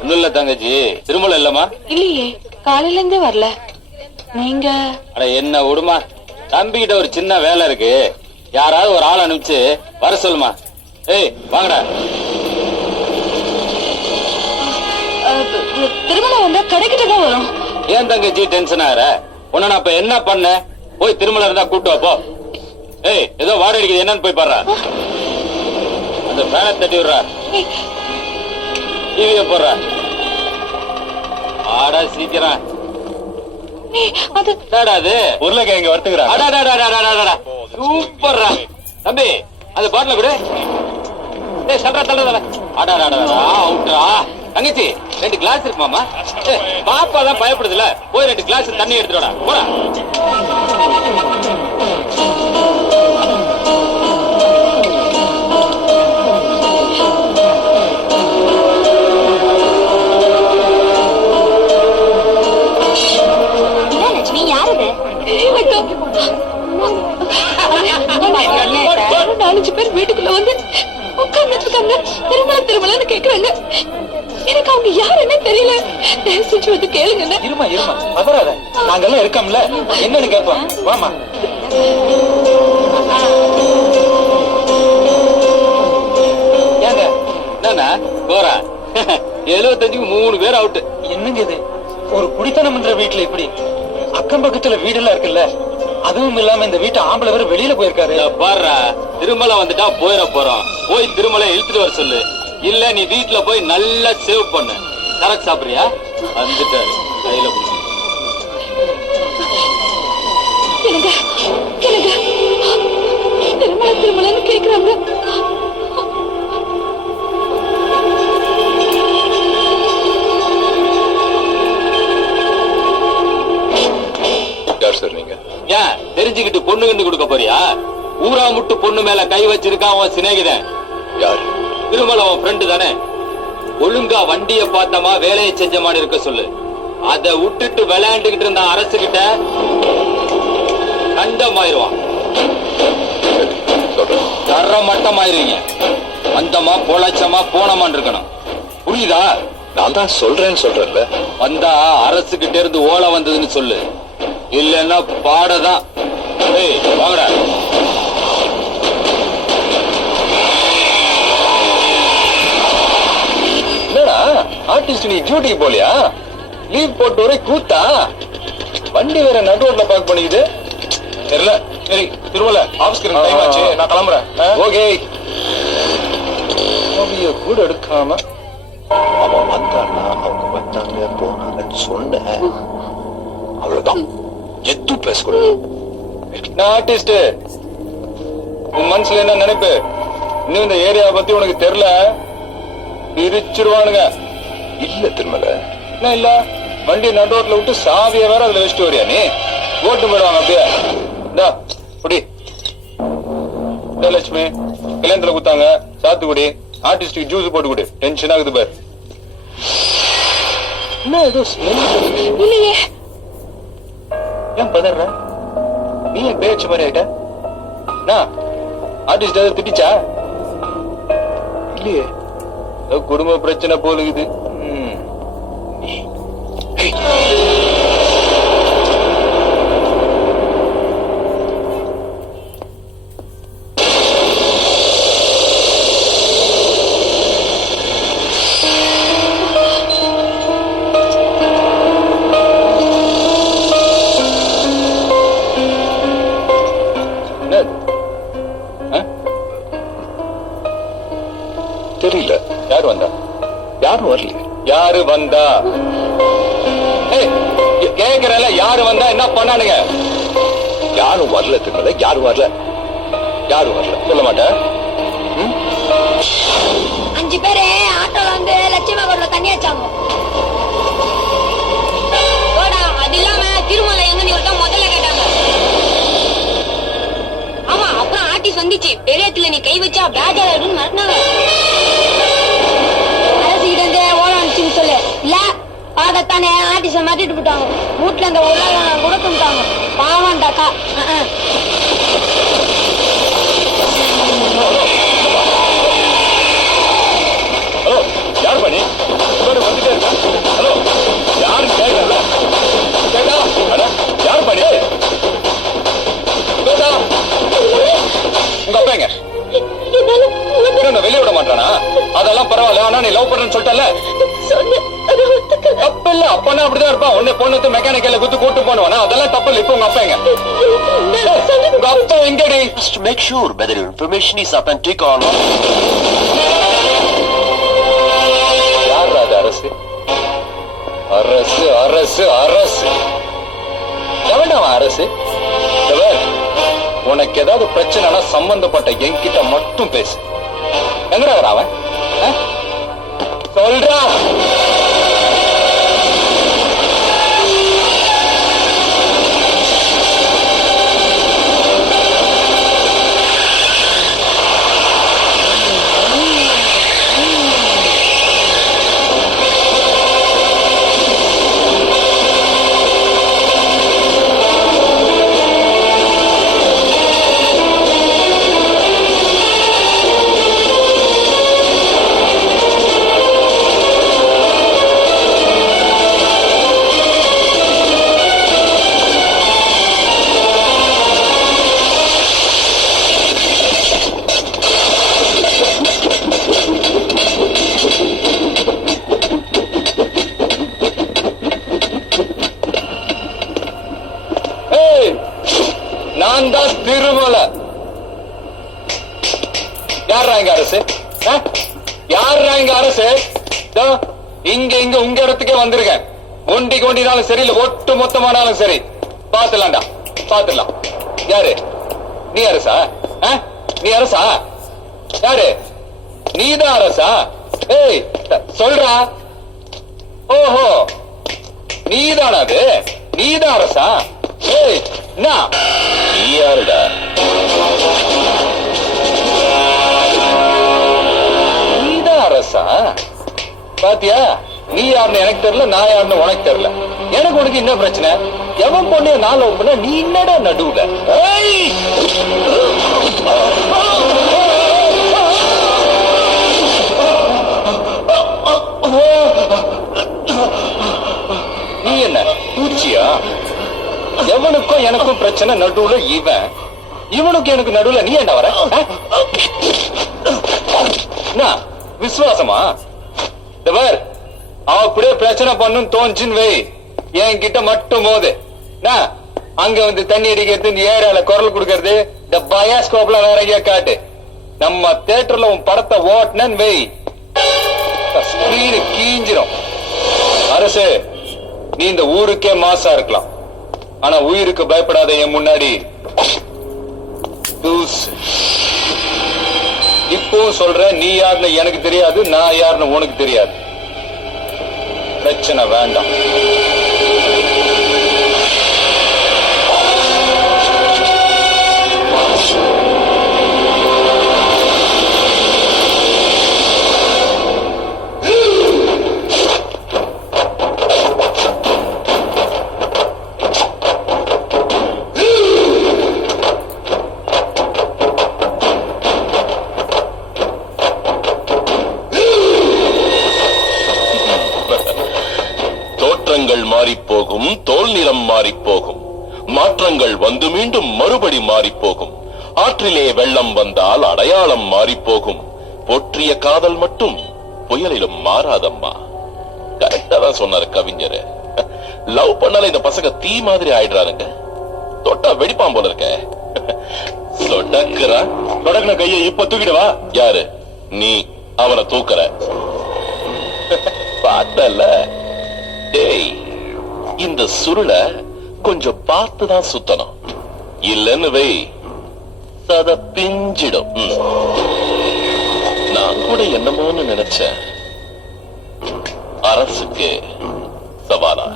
ஒண்ணும் இல்ல தங்கச்சி, திருமலை இல்லம்மா? இல்லையே, காலையில இருந்தே வரல. நீங்க? அட என்ன விடுமா, தம்பிக்கிட்ட ஒரு சின்ன வேலை இருக்கு, யாராவது ஒரு ஆள் அனுப்பிச்சு வர சொல்லுமா. ஏய் வாங்கடா. திருமலை வந்தா கடைக்கிட்ட தான் வரும். ஏன் தங்கச்சி டென்ஷன் ஆகிற? உன்ன நான் இப்ப என்ன பண்ண? போய் திருமலை இருந்தா கூட்டு வா போ. ஏய் ஏதோ வாடகை அடிக்குது, என்னன்னு போய் பாடுறா. அந்த ஃபேனை தட்டி விடுறா, டிவியை போடுறா. ஆடா சீக்கிரம். அது உருளைக்கிழங்கு வறுத்துக்கிறா. சூப்பர்ரா தம்பி, அந்த பாட்டில விடு. ஏய் சல்றா தள்ளுறா. அவுட்ரா. தங்கச்சி 2 கிளாஸ் இருக்குமாமா? பாப்பா தான் பயப்படுதுல, போய் 2 கிளாஸ் தண்ணி எடுத்துடா போடா. நாலஞ்சு பேர் வீட்டுக்குள்ள வந்து உட்கார்ந்துருக்காங்க. திருமலை கேக்குறாங்க. எனக்கு அவங்க யாருன்னு தெரியல. செஞ்சு வந்து கேளுங்க. இருமா பதறாத, நாங்கெல்லாம் இருக்கோம்ல, என்னன்னு கேட்போம். வாமா. ஏங்க என்னன்னா கோரா 75க்கு 3 பேர் அவுட். என்னங்க இது, ஒரு குடித்தனம் என்ற வீட்டுல இப்படி? அக்கம் பக்கத்துல வீடெல்லாம் இருக்குல்ல, அதுவும் இல்லாம இந்த வீட்டு ஆம்பளை வேற வெளியில போயிருக்காரு. பாரு, திருமலை வந்துட்டா போயிட போறோம். போய் திருமலை இழுத்துட்டு வர சொல்லு. இல்ல நீ வீட்டுல போய் நல்லா சேவ் பண்ணு. கரெக்ட் சாப்பிடுறியா? வந்துட்டாரு கையில திருமலைன்னு கேக்குறாங்க. ஏன் தெரிஞ்சுக்கிட்டு பொண்ணு கண்டு கொடுக்க போறியா? ஊரா முட்டு பொண்ணு மேல கை வச்சிருக்கான் அவன் சிநேகிதன். யார்? திருமலை அவன் ஃப்ரெண்டு தானே. ஒழுங்கா வண்டிய பார்த்தமா வேலையை செஞ்சமான்னு இருக்க சொல்லு. அத விட்டுட்டு விளையாண்டுகிட்டு இருந்த அரசு கிட்ட கண்டமாயிருவான். தர மட்டமாயிருவீங்க. வந்தமா பொழைச்சமா போனமான் இருக்கணும். புரியுதா? நான் தான் சொல்றேன்ல. வந்தா அரசு கிட்ட இருந்து ஓலை வந்ததுன்னு சொல்லு, இல்லன்னா பாடதான். ஏய் வாங்கடா. என்னடா ஆர்டிஸ்ட், நீ டியூட்டிக்கு போலியா? லீவ் போட்டு வரை கூத்தா? வண்டி வேற நடுரோட்ல பார்க் பண்ணிக்குது. தெரியல. சரி திருவள்ள ஆபீஸ்க்கு டைம் ஆச்சு, நான் கிளம்புறேன். ஓகே. கூட எடுக்காம அவன் வந்தான்னா அவங்க வந்தாங்க போனாங்கன்னு சொன்ன, அவ்வளவுதான். எதுவும் பேசக்கூடாது. நான் ஆர்டிஸ்ட். உன் மனசுல என்ன நினைப்பு? இன்னும் இந்த ஏரியாவை பத்தி உனக்கு தெரியல, பிரிச்சிருவானுங்க. இல்ல திருமலை, என்ன இல்ல, வண்டி நடுரோட்ல விட்டு சாவிய வேற அதுல வச்சுட்டு வரியா நீ? ஓட்டு போயிடுவாங்க அப்படியே. இந்தா குடி. லட்சுமி கல்யாணத்துல குத்தாங்க, சாத்துக்குடி. ஆர்டிஸ்டுக்கு ஜூஸ் போட்டு குடி. டென்ஷன் ஆகுது பாரு. என்ன ஏதோ இல்லையே. ஏன் பதற? நீ ஏன் பேச்சு மாதிரி ஆயிட்ட? ஆர்டிஸ்ட் ஏதாவது திட்டிச்சா? இல்லையே, குடும்ப பிரச்சனை போலுக்குது. தெரியல. யாரு வந்தா? யாரும் வரல. யாரு வந்தா? கேக்குறல, யாரு வந்தா என்ன பண்ணானுங்க? யாரும் வரல திருமலை, யாரும் வரல. சொல்ல மாட்டேன். 5 பேரு ஆட்டோல வந்து லட்சுமி கோட்ல தண்ணி வச்சாங்க. அது இல்லாம திருமலை எங்க நீ முதல்ல கேட்டாங்க. ஆமா, அப்புறம் ஆர்டிஸ்ட் வந்துச்சு. பெரியத்துல நீ கை வச்சா பேஜால இருக்குன்னு மிரட்டினாங்க. அரசுகிட்ட இருந்தே ஓட வந்துச்சுன்னு சொல்லு. இல்ல பாகத்தானே ஆர்டிஸ்ட மாட்டிட்டு போட்டாங்க. வீட்டுல இந்த உலகம் கூட துண்டாங்க. பாவம் டாக்கா. ஹலோ, யார் பண்ணி வந்துட்டே மாட்டானா? அதெல்லாம் பரவாயில்ல, ஆனா நீ லவ் பண்றேன்னு சொல்லிட்டல. சொன்ன அதை ஒத்துக்கல. தப்பு இல்ல, அப்பனா அப்படிதான் இருப்பான். உன்னை பொண்ணு மெக்கானிக்கல்ல குத்து கூட்டு போனுவானா? அதெல்லாம் தப்பு இல்ல. இப்ப உங்க அப்பா எங்க? உங்க அப்பா எங்கடி? Just to make sure whether your information is authentic or not. யார் அது அரசு? அரசு அரசு அரசு எவன்டா அரசு? உனக்கு ஏதாவது பிரச்சனைனா சம்பந்தப்பட்ட என்கிட்ட மட்டும் பேசு. எங்கடா வர அவன்? சொல்றா. நான் தான் திருமலை. யாரா இங்க அரசு? யாரா இங்க அரசு? இங்க இங்க உங்க இடத்துக்கே வந்திருக்கேன். ஒண்டி கொண்டினாலும் சரி, இல்ல ஒட்டு மொத்தமானாலும் சரி, பாத்துலாம்டா, பாத்துலாம். யாரு நீ? அரசா? நீ அரசா? யாரு? நீதான் அரசா? ஏய் சொல்றா. ஓஹோ, நீதானா அது? நீதான் அரசா? ஏய் என்ன? நீ யாருடா? நீதான் அரசா? பாத்தியா, நீ யாருன்னு எனக்கு தெரியல, நான் யாருன்னு உனக்கு தெரியல. எனக்கு உனக்கு என்ன பிரச்சனை? எவன் பொண்ணைய நான் லவ் பண்ண, நீ என்னடா நடுவுல? நீ என்ன பூச்சியா? எவனுக்கும் எனக்கும் பிரச்சனை நடுவுல இவன், இவனுக்கு எனக்கு நடுவுல நீ ஏண்டா வர? விசுவாசமா? அப்படியே பிரச்சனை பண்ணும் தோணுச்சுன்னு வை, என்கிட்ட மட்டும் போது அங்க வந்து தண்ணி அடிக்கிறது, இந்த ஏரியால குரல் கொடுக்கறது, இந்த பயாஸ்கோப்ல நிறைய காட்டு. நம்ம தியேட்டர்ல உன் படத்தை ஓட்டுனன்னு வை, ஸ்கிரீன் கீஞ்சிரும். அரசு, நீ இந்த ஊருக்கே மாசா இருக்கலாம், ஆனா உயிருக்கு பயப்படாத. என் முன்னாடி இப்பவும் சொல்ற, நீ யாருன்னு எனக்கு தெரியாது, நான் யாருன்னு உனக்கு தெரியாது. பிரச்சனை வேண்டாம். மாறிப்போகும், தோல் நிறம் மாறிப்போகும், மாற்றங்கள் வந்து மீண்டும் மறுபடி மாறிப்போகும். ஆற்றிலே வெள்ளம் வந்தால் அடையாளம் மாறிப்போகும். போற்றிய காதல் மட்டும் புயலிலும் மாறாதம்மா. கரெக்டா தான் சொன்னாரு கவிஞர். லவ் பண்ணால இந்த பசங்க தீ மாதிரி ஆயிடுறாருங்க. தொட்டா வெடிப்பான் போல இருக்க. தொடக்கின கையை இப்ப தூக்கிடுவா. யாரு நீ? அவனை தூக்குற பார்த்தல? டேய், இந்த சுருளை கொஞ்சம் பார்த்துதான் சுத்தணும், இல்லன்னு வை சத பிஞ்சிடும். நான் கூட என்னமோன்னு நினைச்சேன். அரசுக்கு சவாலா?